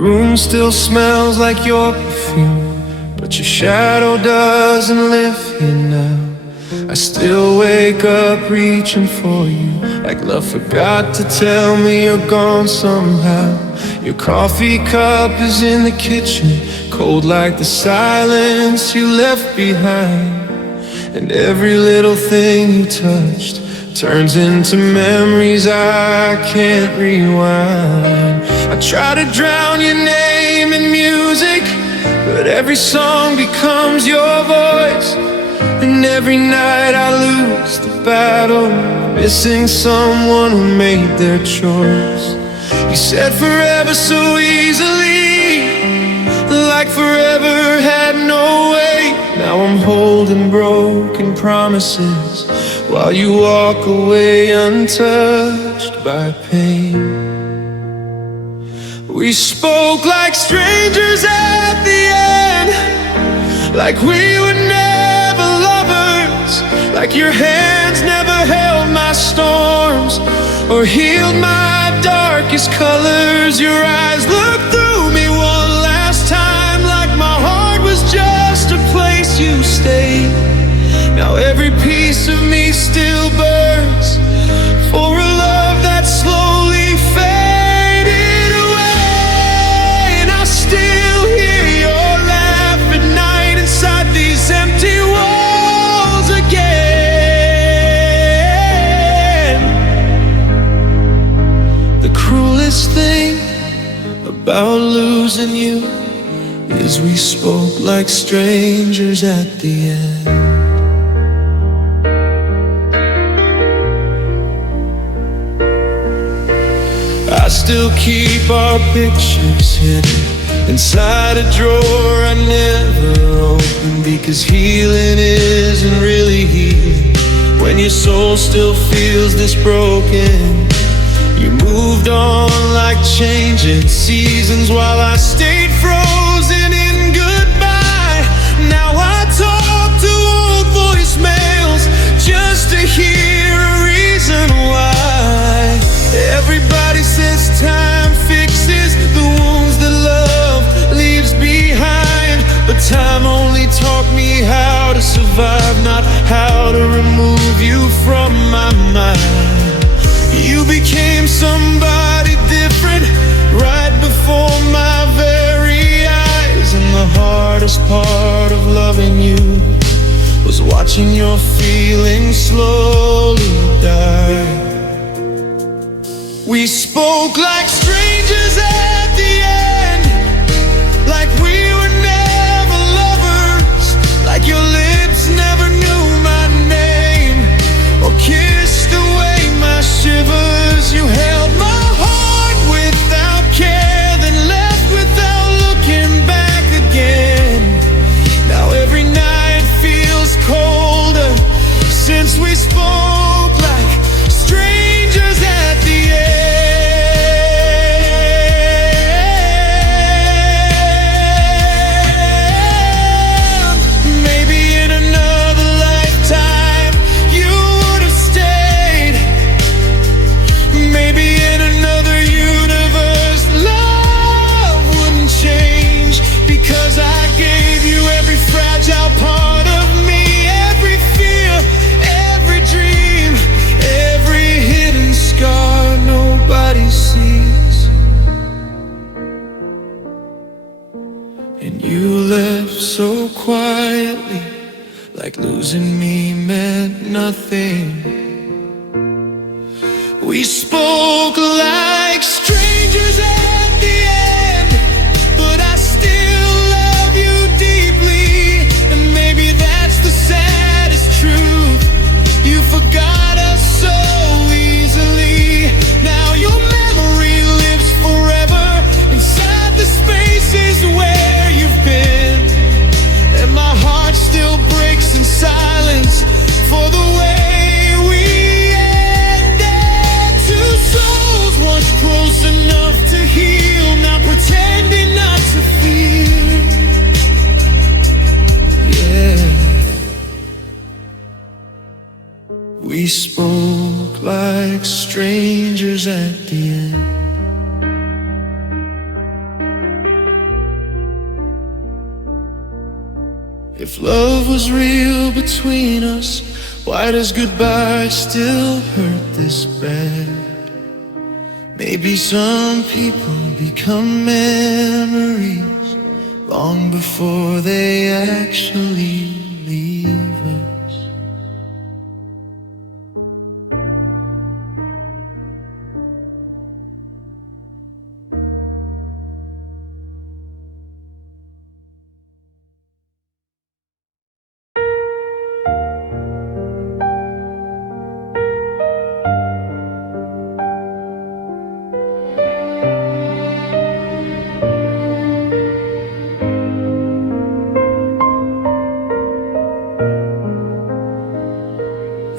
room still smells like your perfume, but your shadow doesn't live here now. I still wake up reaching for you, like love forgot to tell me you're gone somehow. Your coffee cup is in the kitchen, cold like the silence you left behind. And every little thing you touched turns into memories I can't rewind. I try to drown your name in music, but every song becomes your voice. And every night I lose the battle, missing someone who made their choice. You said forever so easily, like forever had no way. Now I'm holding broken promises while you walk away untouched by pain. We spoke like strangers at the end, like we were never lovers, like your hands never held my storms or healed my darkest colors. Your eyes looked through me one last time, like my heart was just a place you stayed. Now every piece of me still burns for a love that slowly faded away. And I still hear your laugh at night inside these empty walls again. The cruelest thing about losing you is we spoke like strangers at the end. I still keep our pictures hidden inside a drawer I never opened, because healing isn't really healing when your soul still feels this broken. You moved on like changing seasons while I stayed frozen in goodbye. Now I talk to old voicemails just to hear a reason why. Everybody says time fixes the wounds that love leaves behind, but time only taught me how to survive, not how to remove you from my mind. You became somebody different right before my very eyes, and the hardest part of loving you was watching your feelings slowly die. We spoke like strangers at the end, like we were never lovers, like your lips never knew my name or kissed away my shivers. You held my heart without care, then left without looking back again. Now every night feels colder since we spoke like strangers at the end. So quietly, like losing me meant nothing. We spoke like strangers at the end, but I still love you deeply. And maybe that's the saddest truth. You forgot us so easily. Now your memory lives forever inside the spaces where you've been. And my heart still breaks in silence for the way we ended. Two souls once close enough to heal, now pretending not to feel. Yeah. We spoke like strangers at the end. If love was real between us, why does goodbye still hurt this bad? Maybe some people become memories long before they actually leave us.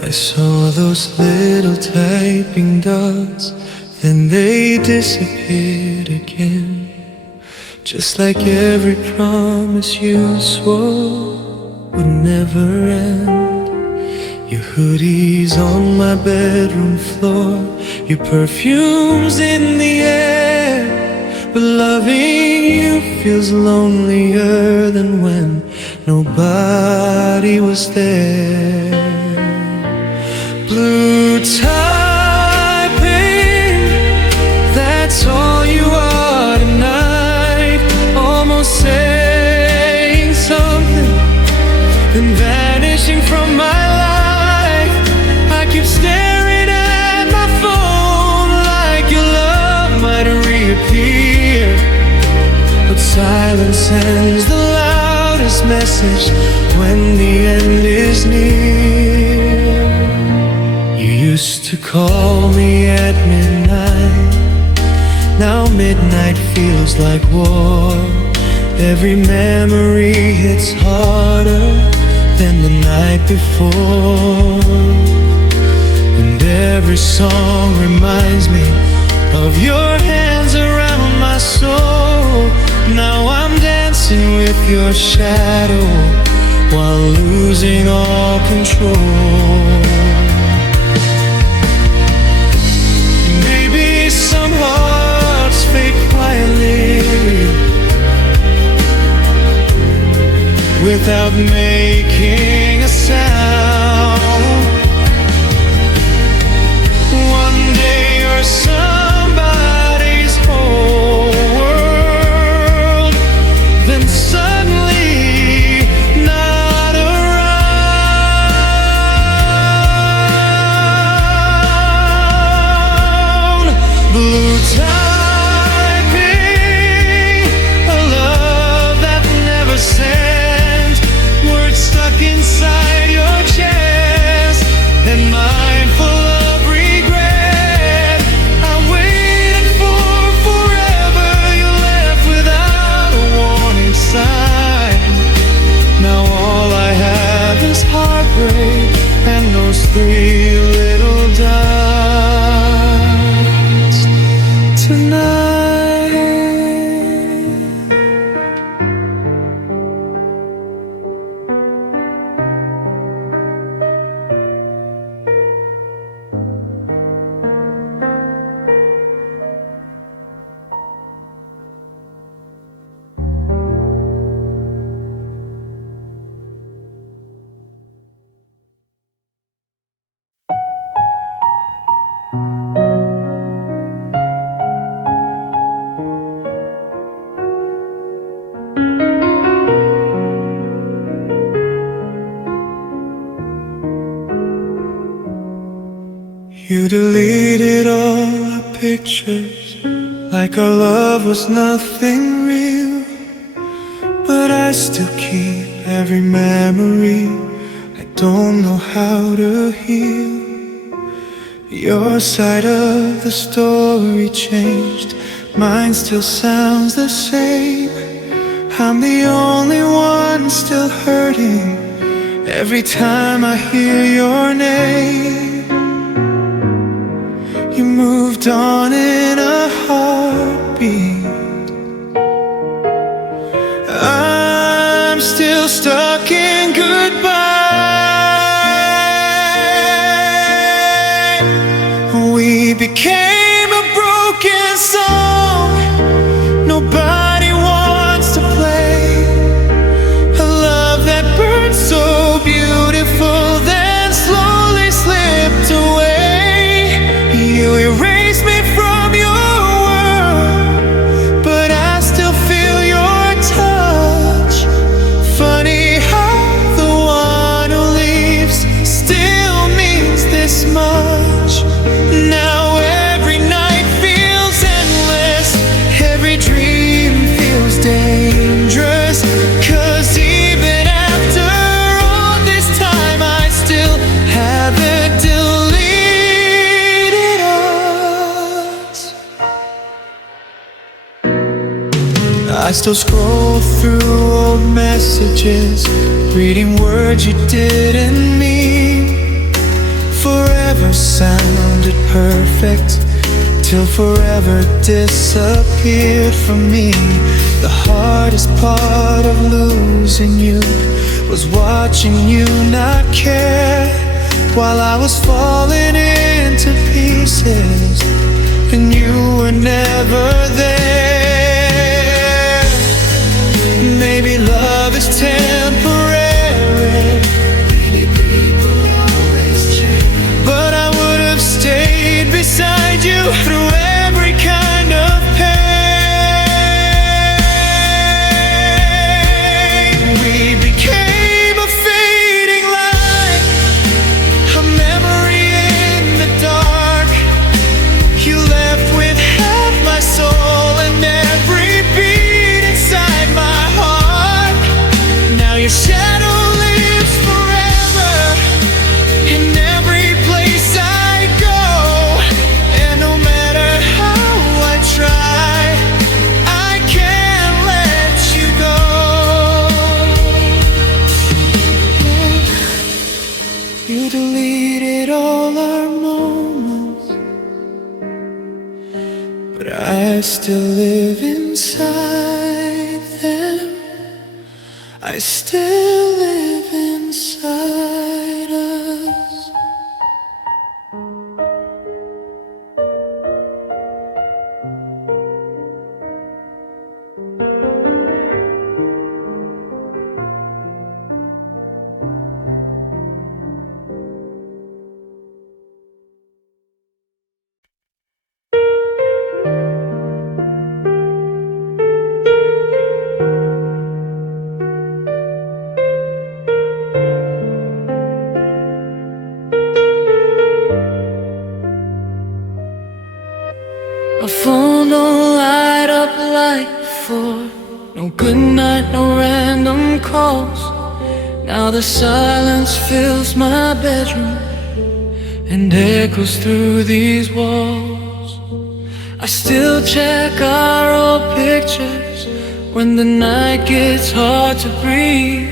I saw those little typing dots, then they disappeared again. Just like every promise you swore would never end. Your hoodie's on my bedroom floor, your perfume's in the air. But loving you feels lonelier than when nobody was there. Blue typing, that's all you are tonight. Almost saying something, then vanishing from my life. I keep staring at my phone like your love might reappear, but silence sends the loudest message when the end is near. You used to call me at midnight, now midnight feels like war. Every memory hits harder than the night before, and every song reminds me of your hands around my soul. Now I'm dancing with your shadow while losing all control. Some hearts fade quietly without making a sound. One day you're somebody's whole world, then suddenly not around. Blue typing, a love that never sent, words stuck inside your chest, and mine full of regret. I waited for forever, you left without a warning sign. Now all I have is heartbreak and those three little dots tonight. You deleted all our pictures like our love was nothing real, but I still keep every memory. I don't know how to heal. Your side of the story changed, mine still sounds the same. I'm the only one still hurting every time I hear your name. You moved on in a heartbeat. I'm still stuck in goodbye. We became a broken song nobody wants to play, a love that burns I still scroll through old messages, reading words you didn't mean. Forever sounded perfect, till forever disappeared from me. The hardest part of losing you was watching you not care, while I was falling into pieces and you were never there. Maybe love is temporary, but I would have stayed beside you through every kind of pain. We became a fading light, a memory in the dark. You left with half my soul and every beat inside my heart. Now your shadow lives forever in every place I go, and no matter how I try, I can't let you go. You deleted all our moments, but I still live inside them. I still live inside us. My phone don't light up like before. No good night, no random calls. Now the silence fills my bedroom and echoes through these walls. I still check our old pictures when the night gets hard to breathe,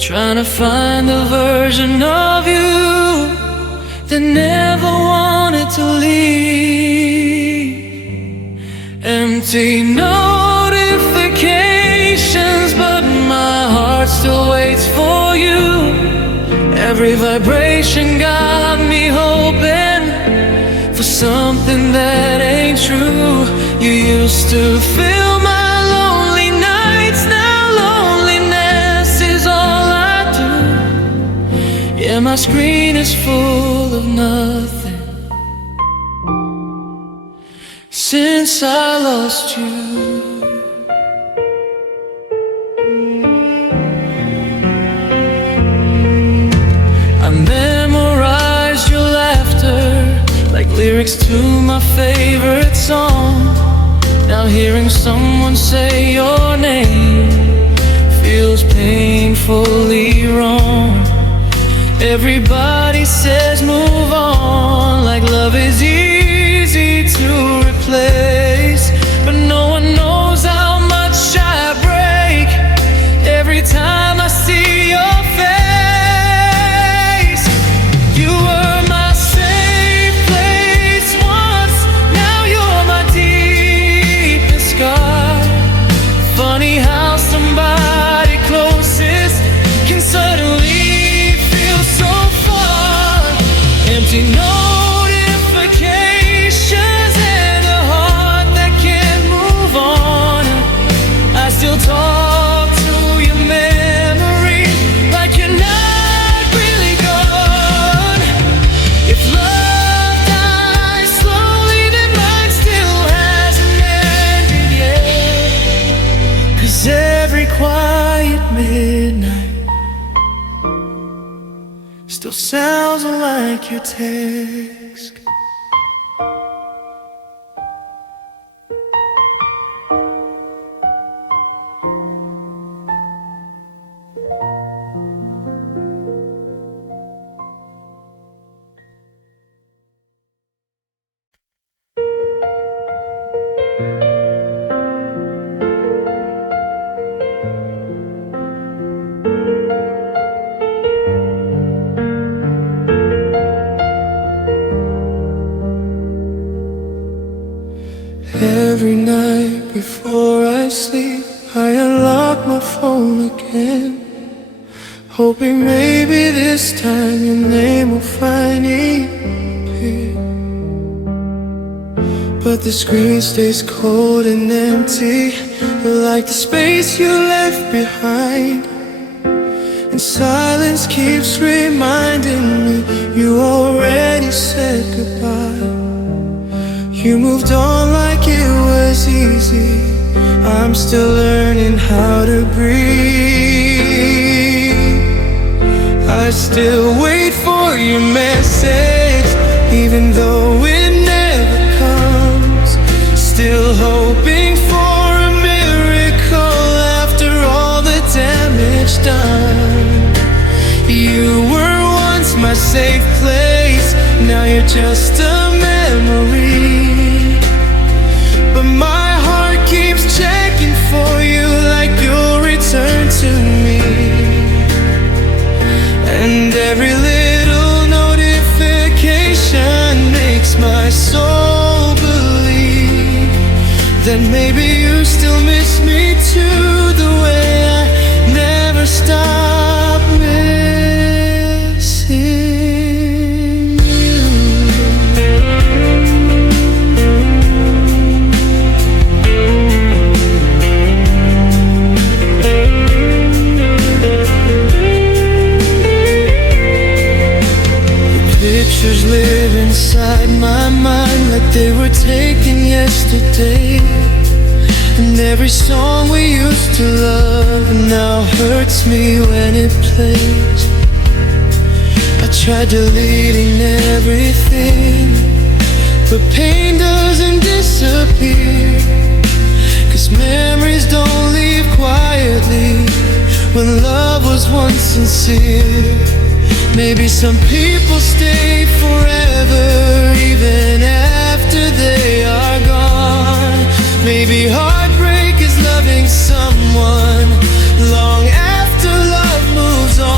trying to find the version of you that never wanted to leave. Empty notifications, but my heart still waits for you. Every vibration got me hoping for something that ain't true. You used to fill my lonely nights, now loneliness is all I do. Yeah, my screen is full of nothing since I lost you. I memorized your laughter like lyrics to my favorite song. Now hearing someone say your name feels painfully wrong. Everybody says move on, like love is easy to replace, but no one knows how much I break every time I see your face. You were my safe place once, now you're my deepest scar. Funny how somebody closest can suddenly feel so far. Empty notifications and a heart that can't move on. I still talk to your memory like you're not really gone. If love dies slowly, then mine still hasn't ended yet. 'Cause every quiet midnight still sounds like your text. Every night before I sleep, I unlock my phone again, hoping maybe this time your name will finally appear. But the screen stays cold and empty, like the space you left behind. And silence keeps reminding me you already said goodbye. You moved on like it was easy. I'm still learning how to breathe. I still wait for your message, even though it never comes. Still hoping for a miracle after all the damage done. You were once my safe place, now you're just a memory. But my heart keeps checking for you, like you'll return to me. And every little notification makes my soul believe that maybe you still miss me too, the way I never stop missing. Pictures live inside my mind like they were taken yesterday. And every song we used to love now hurts me when it plays. I tried deleting everything, but pain doesn't disappear. 'Cause memories don't leave quietly when love was once sincere. Maybe some people stay forever, even after they are gone. Maybe heartbreak is loving someone long after love moves on.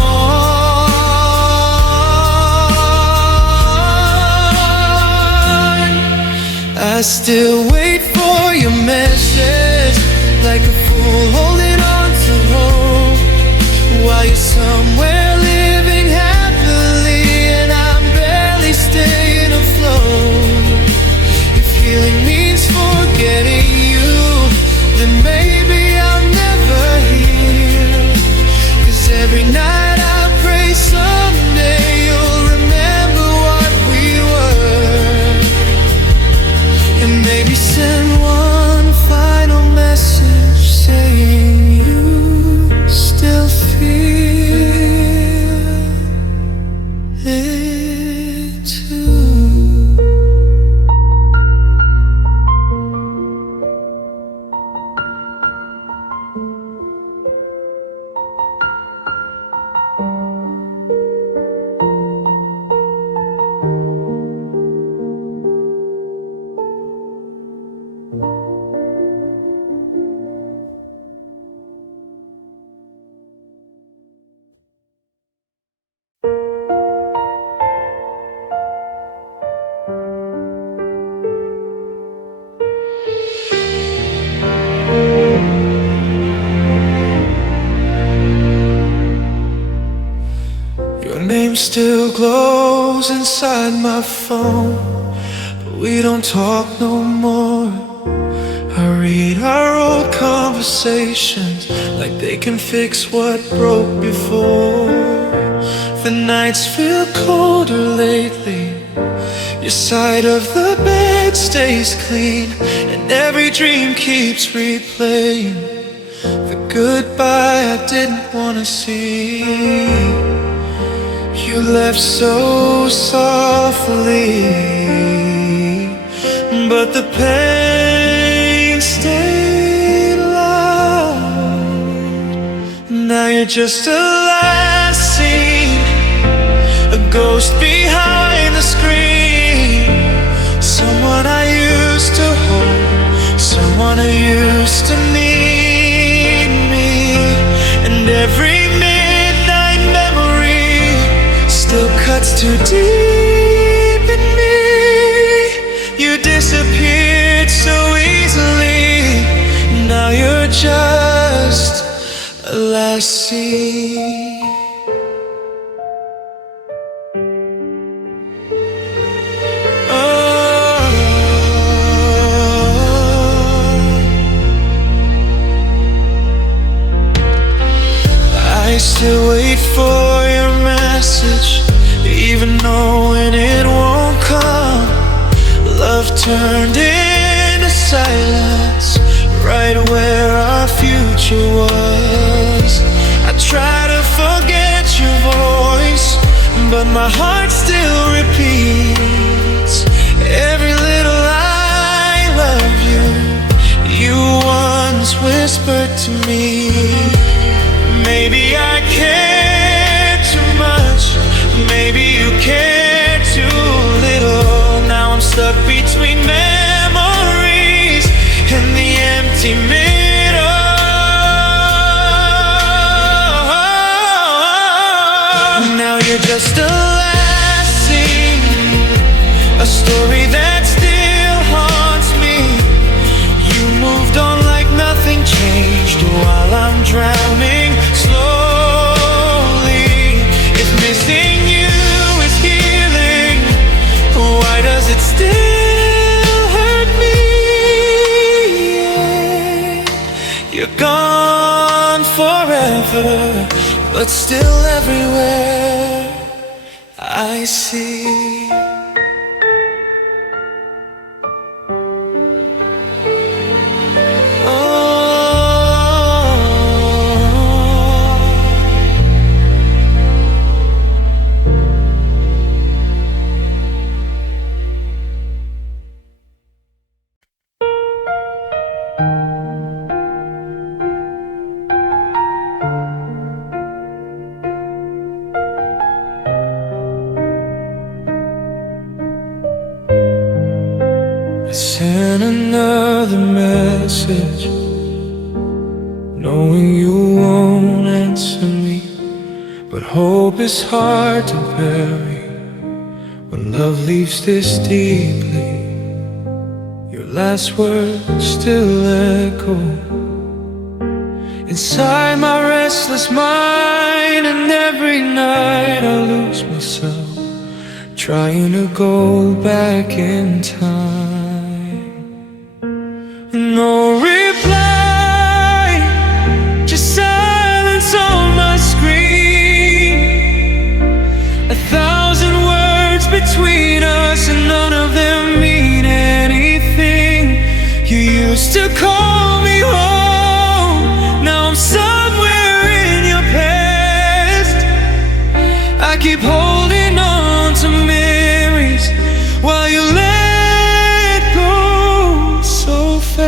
I still wait for your message, like a fool holding on to hope, while you're somewhere living happily and I'm barely staying afloat. If healing means forgetting you, then maybe I'll never heal. 'Cause every night I pray someday you'll remember what we were, and maybe send one final message saying you still feel it too. Your name still glows inside my phone, but we don't talk no more. I read our old conversations like they can fix what broke before. The nights feel colder lately, your side of the bed stays clean, and every dream keeps replaying the goodbye I didn't wanna see. You left so softly, but the pain stayed loud. Now you're just a last scene, a ghost behind the screen. Someone I used to hold, someone who used to need me. And every midnight memory still cuts too deep in me. You disappeared so easily. I see. I still wait for your message, even knowing it won't come. Love turned into silence, right where our future was. I try to forget your voice, but my heart still repeats every little I love you. You once whispered to me. Maybe I care too much, maybe you care too little. Now I'm stuck between memories and the empty middle. Now you're just a last scene, a story that still haunts me. You moved on like nothing changed while I'm drowning slowly. If missing you is healing, why does it still hurt me? You're gone forever, but still everywhere I see. Send another message, knowing you won't answer me. But hope is hard to bury when love leaves this deeply. Your last words still echo inside my restless mind, and every night I lose myself trying to go back in time. No reply, just silence on my screen. 1,000 words between us and none of them mean anything. You used to call me home, now I'm somewhere in your past. I keep holding on to memories while you let go so fast.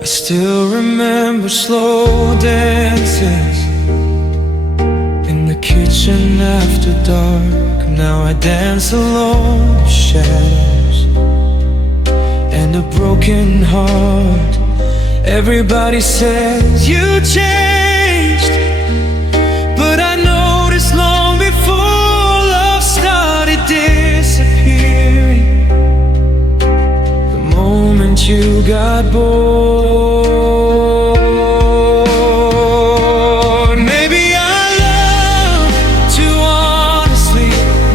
I still remember slow dances in the kitchen after dark. Now I dance alone with shadows and a broken heart. Everybody says you changed, but I noticed long before love started disappearing. The moment you got bored. Maybe I love too honestly,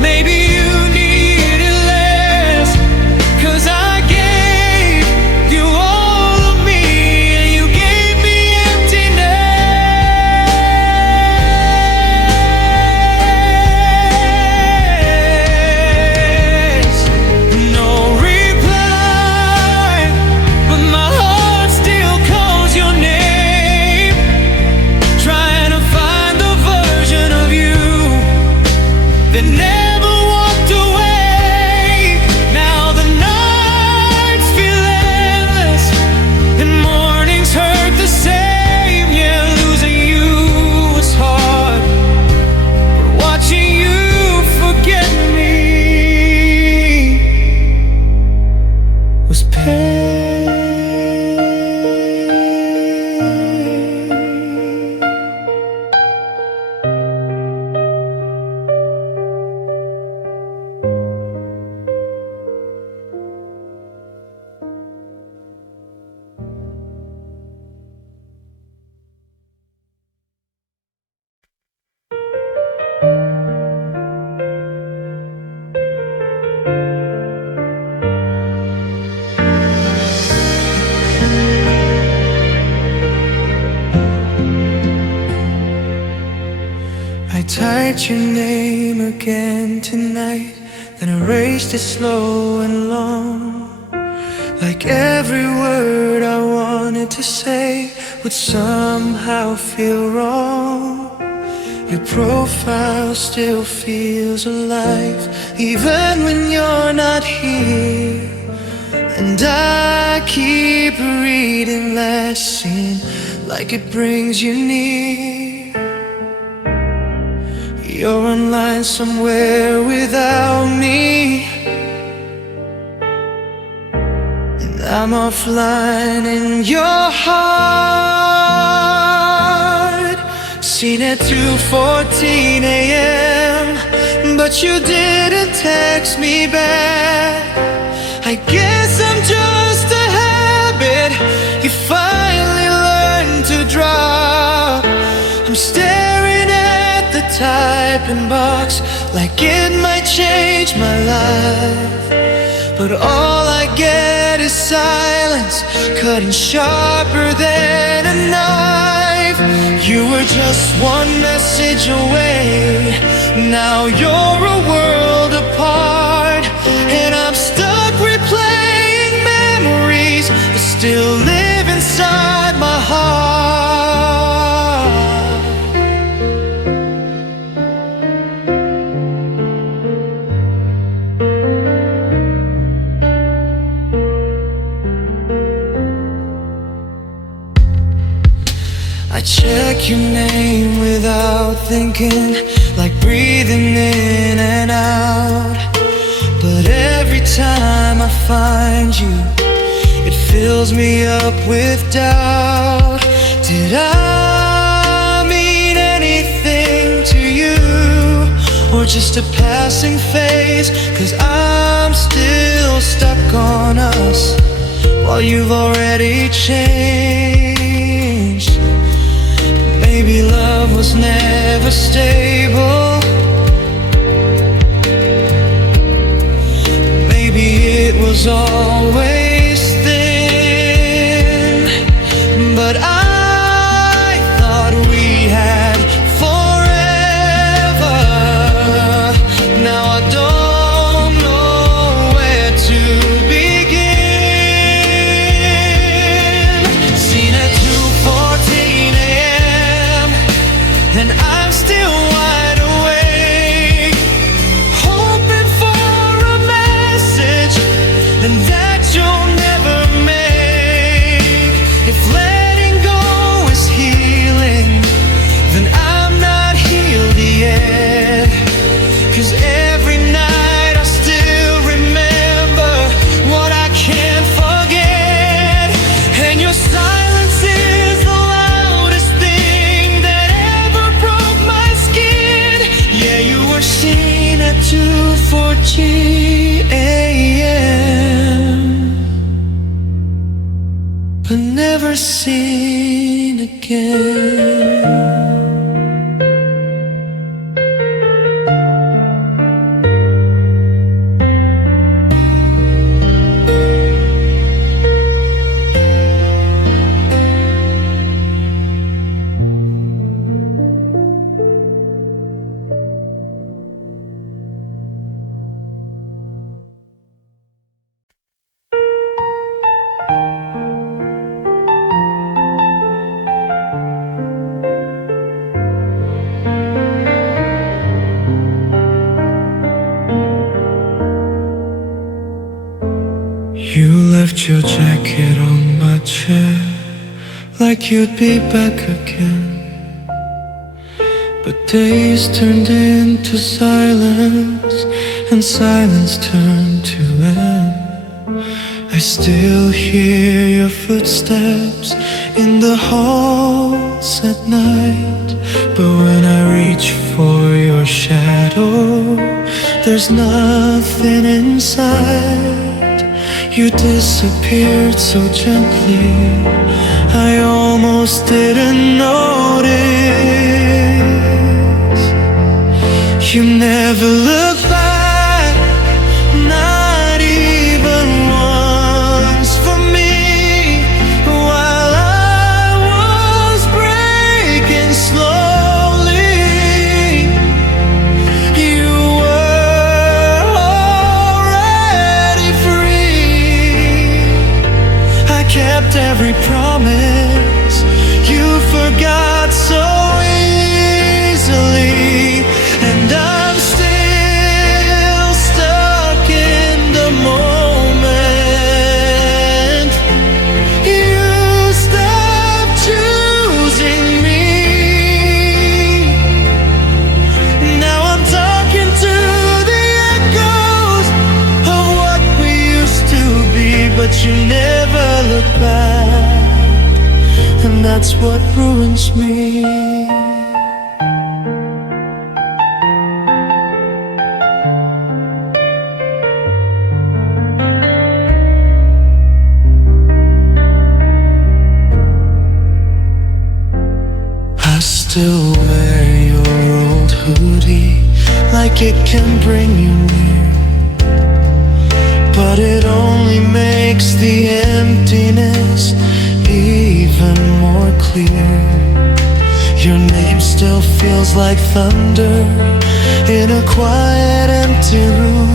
maybe you needed less, 'cause I gave you all of me and you gave me emptiness. No reply, but my heart write your name again tonight, then erased it slow and long. Like every word I wanted to say would somehow feel wrong. Your profile still feels alive, even when you're not here. And I keep reading last scene like it brings you near. You're online somewhere without me, and I'm offline in your heart. Seen it 2:14 a.m., but you didn't text me back. I guess I'm just a habit you finally learned to drop. I'm staring at the typing box like it might change my life, but all I get is silence, cutting sharper than a knife. You were just one message away, now you're a world apart, and I'm stuck replaying memories that still live inside my heart. I check your name without thinking, like breathing in and out. But every time I find you, it fills me up with doubt. Did I mean anything to you, or just a passing phase? 'Cause I'm still stuck on us, while you've already changed. Maybe love was never stable, maybe it was always thin, but I thought we had forever. Now I don't know where to begin. Seen at 2:14 a.m., and I'm still wide awake, hoping for a message, and that you'll never make. If letting go is healing, then I'm not healed yet. 'Cause every night I still remember what I can't forget, and your silence is the loudest thing that ever broke my skin. Yeah, you were seen at 2:14 a.m., but never seen again. You left your jacket on my chair, like you'd be back again. But days turned into silence, and silence turned to end. I still hear your footsteps in the halls at night, but when I reach for your shadow, there's nothing inside. You disappeared so gently, I almost didn't notice. You never look back, not even once for me, while I was breaking slowly. kept every promise you forgot so easily, and I'm still stuck in the moment. You stopped choosing me. Now I'm talking to the echoes of what we used to be, but you never look back, and that's what ruins me. I still wear your old hoodie like it can bring you near, but it only makes the emptiness even more clear. Your name still feels like thunder in a quiet empty room,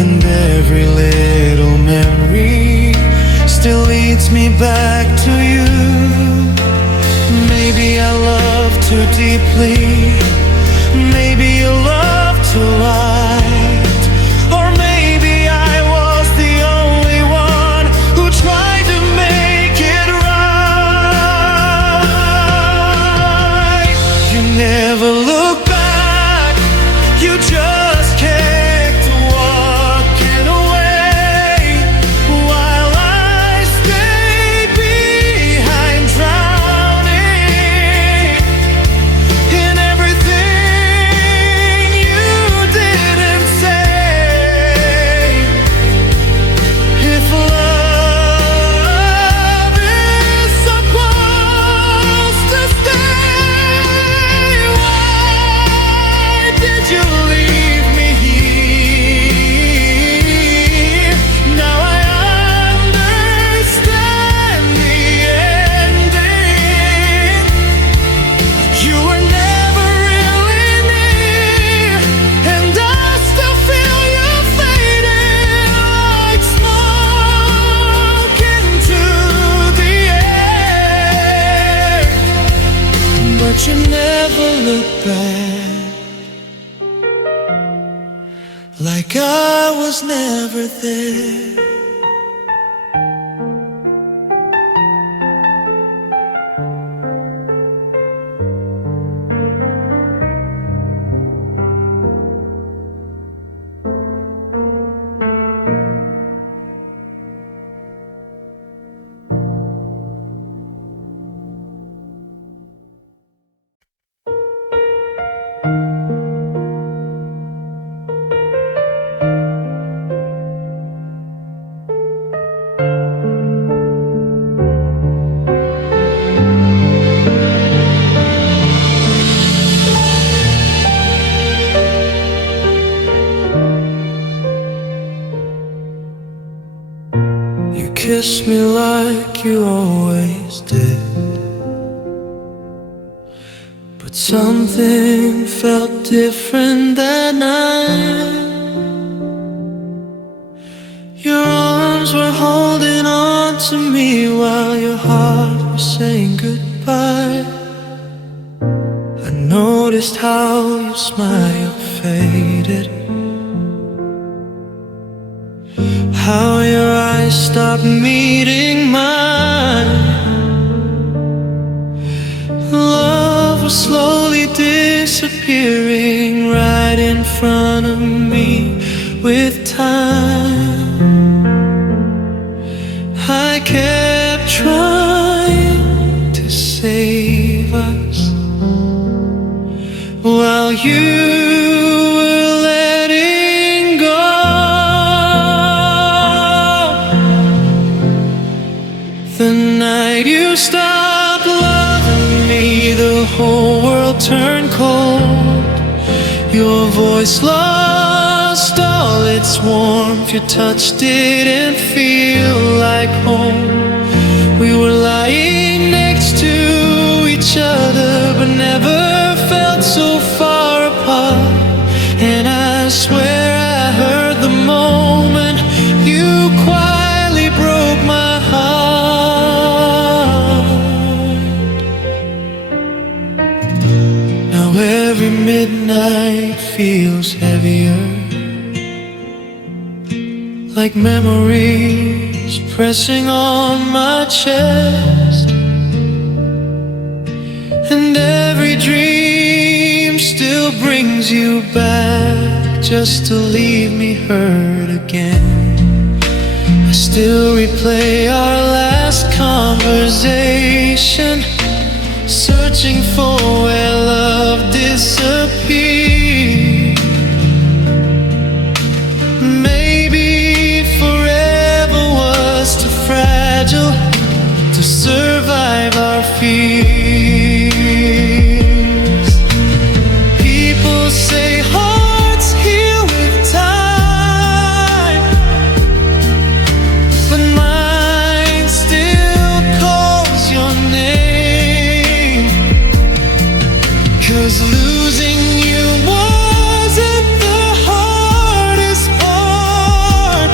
and every little memory still leads me back to you. Maybe I love too deeply, maybe you love too light, or maybe I was the only one who tried to make it right. You never look back, you just kept walking away, while I stayed behind, drowning in everything you didn't say. If love is supposed to stay, why did you leave me here? Now I understand the ending. You were never really near, and I still feel you fading like smoke into the air. But you never look back, like I was never there. You kissed me like you always did, but something felt different that night. Your arms were holding on to me while your heart was saying goodbye. I noticed how your smile faded, how your eyes stopped meeting mine. Love was slowly disappearing right in front of me with time. I kept trying to save us while you were letting go. The night you stopped loving me, the whole world turned cold. Your voice lost all its warmth, your touch didn't feel like home. We were lying next to each other, but never felt so far apart. And I swear I heard the moment you quietly broke my heavier, like memories pressing on my chest. And every dream still brings you back, just to leave me hurt again. I still replay our last conversation, searching for where love disappeared. Maybe forever was too fragile to survive our fears. People say hearts heal with time, but mine still calls your name. 'Cause losing you wasn't the hardest part.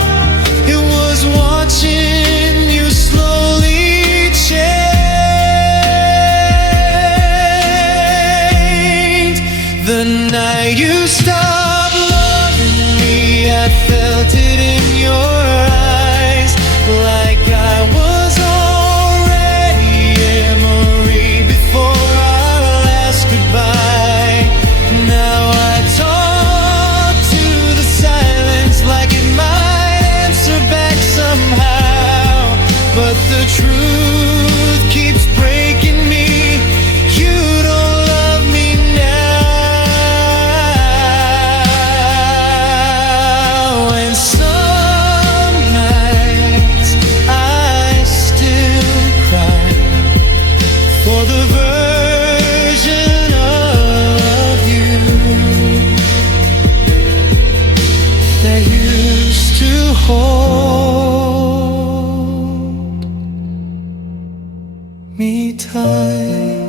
It was watching you slowly change. The night you stopped loving me, I felt it in your eyes, like I was already a memory before our last goodbye. Now I talk to the silence like it might answer back somehow, but the truth keeps breaking me. You don't love me now. And some nights I still cry for the version of you that used to hold me tight.